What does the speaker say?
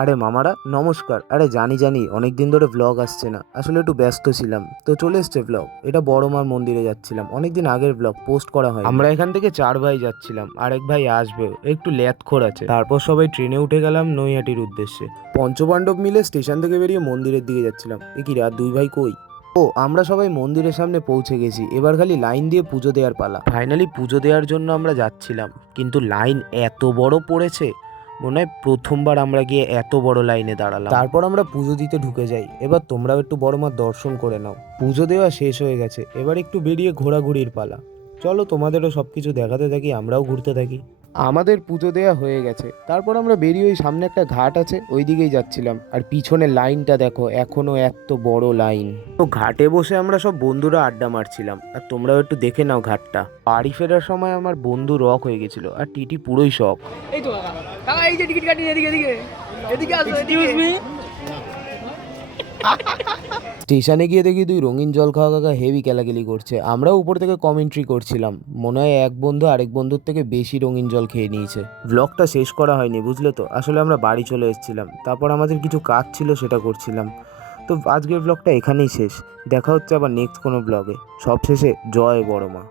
আরে মামারা নমস্কার। আরে জানি অনেকদিন ধরে ব্লগ আসছে না, আসলে একটু ব্যস্ত ছিলাম, তো চলে এসছে ব্লগ। এটা বড় মার মন্দিরে যাচ্ছিলাম, অনেকদিন আগের ব্লগ পোস্ট করা হয়। আমরা এখান থেকে 4 ভাই যাচ্ছিলাম, আরেক ভাই আসবে, একটু ল্যাদখোর আছে। তারপর সবাই ট্রেনে উঠে গেলাম নৈহাটির উদ্দেশ্যে। পঞ্চপাণ্ডব মিলে স্টেশন থেকে বেরিয়ে মন্দিরের দিকে যাচ্ছিলাম। এ কি রে, আর 2 ভাই কই? ও, আমরা সবাই মন্দিরের সামনে পৌঁছে গেছি, এবার খালি লাইন দিয়ে পুজো দেওয়ার পালা। ফাইনালি পুজো দেওয়ার জন্য আমরা যাচ্ছিলাম, কিন্তু লাইন এত বড় পড়েছে, মনে হয় প্রথমবার আমরা গিয়ে এত বড় লাইনে দাঁড়ালাম। তারপর আমরা পুজো দিতে ঢুকে যাই। এবার তোমরাও একটু বড় মার দর্শন করে নাও। পুজো দেওয়া শেষ হয়ে গেছে, এবার একটু বেরিয়ে ঘোরাঘুরির পালা। চলো তোমাদেরও সবকিছু দেখাতে থাকি, আমরাও ঘুরতে থাকি। আমাদের পুজো দেওয়া হয়ে গেছে, তারপর আমরা বেরিয়ে ওই সামনে একটা ঘাট আছে ওই দিকেই যাচ্ছিলাম। আর পিছনে লাইনটা দেখো, এখনো এত বড় লাইন। তো ঘাটে বসে আমরা সব বন্ধুরা আড্ডা মারছিলাম, আর তোমরাও একটু দেখে নাও ঘাটটা। বাড়ি ফেরার সময় আমার বন্ধু রক হয়ে গেছিল, আর টিটি পুরোই শখ। এই তো কাকা কাকা, এই যে টিকিট কাটি, এদিকে এদিকে এদিকে আসো, এক্সকিউজ মি। স্টেশনে গিয়ে দেখি 2 রঙিন জল খাওয়া কাকা হেভি কেলাকেলি করছে। আমরাও উপর থেকে কমেন্ট্রি করছিলাম। মনে হয় এক বন্ধু আরেক বন্ধুর থেকে বেশি রঙিন জল খেয়ে নিয়েছে। ব্লগটা শেষ করা হয়নি, বুঝলে তো, আসলে আমরা বাড়ি চলে এসেছিলাম, তারপর আমাদের কিছু কাজ ছিল সেটা করছিলাম। তো আজকের ব্লগটা এখানেই শেষ। দেখা হচ্ছে আবার নেক্সট কোনো ব্লগে। সব শেষে জয় বড় মা।